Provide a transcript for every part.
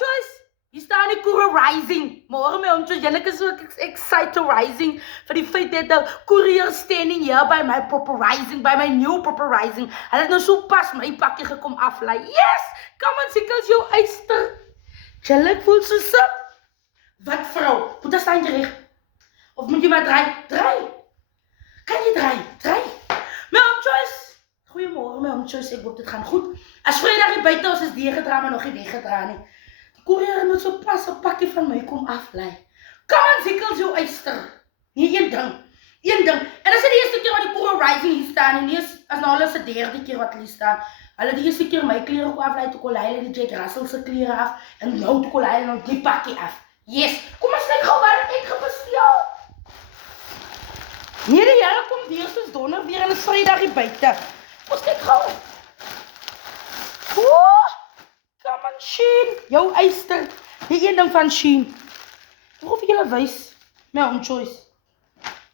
Joyce, hier staan die koere rising. Môre my oom Joyce, julle is so excited rising vir die feit dat die courier standing hier by my proper rising, by my new proper rising. Hulle het nou so pas my pakkie gekom aflei. Yes! Kom aan, sikkels jou uister. Julle voel so sip. Wat vrou? Moet dat staan terug? Of moet jy maar draai? Draai. Kan jy draai? Draai. My oom Joyce. Goeiemôre my oom Joyce, ek hoop dit gaan goed. As Vrydag hier buite ons is deurgedra, maar nog nie weggedra nie. Die courier moet so pas 'n pakkie van my kom aflei. Kom aan, sikkels jou uister. Nee, een ding. En as dit die eerste keer wat die courier rising hier staan en nie as nou hulle se derde keer wat hulle staan. Hulle die eerste keer my klere ook aflei, toe kon hulle die Jack Russell se klere af en nou toe kon hulle nou die pakkie af. Yes, kom ons kyk gou wat ek gebestel. Nee, die Here kom weer soos donder weer en is Vrydag hier buite. Ons kyk gou. Ooh, kom aan Shein, jou uister. Die een ding van Shein. Ek hoef julle wys my oom Joyce.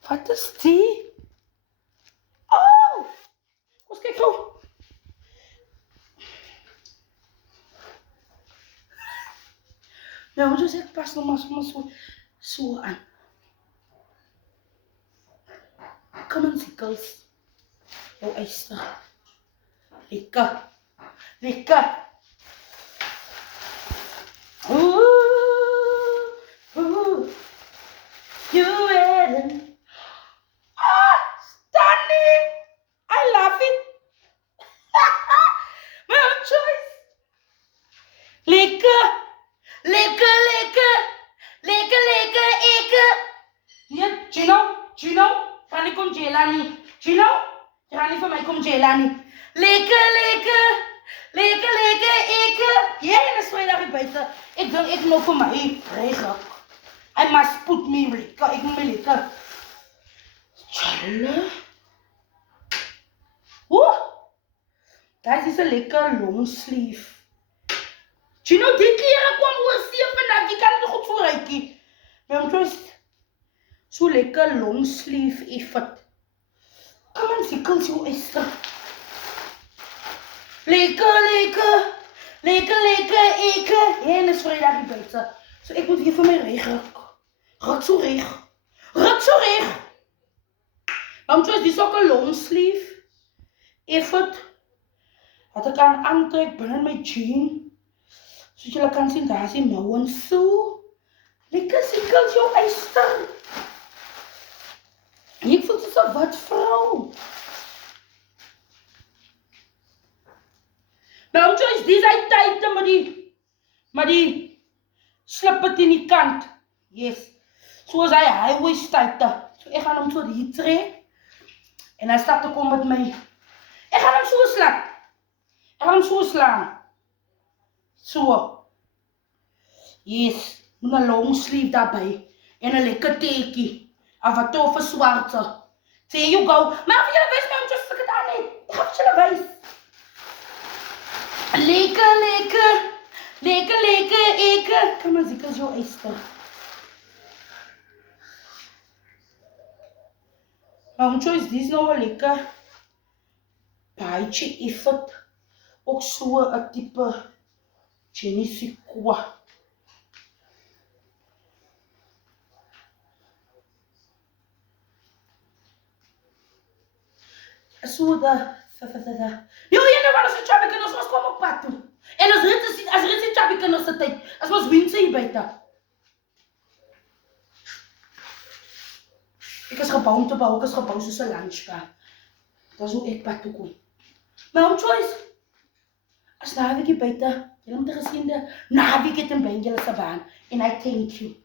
Wat is die? Oh! Ons kyk gou. My oom Joyce ek pas nog maar so aan. Kom aan sikkels. Jou uister. Lekker. You Ellen. Stunning. I love it. My own choice. Lekker. Ja, Gino. Gaan nie kom Jelani. Gino, jy gaan nie vir my kom Jelani. Lekker. Jy is Vrydag hier buite. Ek dink ek moet vir my reg. I must put me lekker. Ek moet my lekker. Challe. Dit is 'n lekker long sleeve. Gino, die klere kwam oor 7 vandag. Jy kan dit goed vooruitjie. My oom Joyce. So lekker long sleeve effort. Kom aan, sikkels jou uister. Lekker. En is Vrydag hier buite. So ek moet hier vir my reg ruk so reg. Oom Joyce, dis ook 'n long sleeve effort. Wat ek kan aantrek binne my jean. Soos julle kan sien, daar is die mouwen so. Lekker sikkels jou uister. Ek voel soos 'n wat vrou. My oom Joyce, dis hy tyd met die slippe teen die kant. Yes. Soos hy highway tyd. So ek gaan hom so hier trek. En hy stap te kom met my. Ek gaan hom so slap. Ek gaan hom so slaan. So. Yes. Met 'n long sleeve daarbij. En 'n lekker teekie. Of 'n toffe swarte. There you go. Maar vir julle wys my om just sit dit aan net. Ek gaan vir julle wys. Lekker. Kom maar, sikkels jou uister. Oom Joyce, dis nou 'n lekker baie effort. Ook so 'n tipe Genesikwa. So da. Jo, jy nou so chubby kinders ons kom op pad toe. En as dit chubby kinders se tyd, as ons winter hier buite. Ek is gebou te bou, ek is gebou soos 'n lunchka. Dis hoe ek pad toe kom. My oom Joyce. As naweek hier buite, jy moet 'n geseënde naweek hê in julle se baan. En I thank you.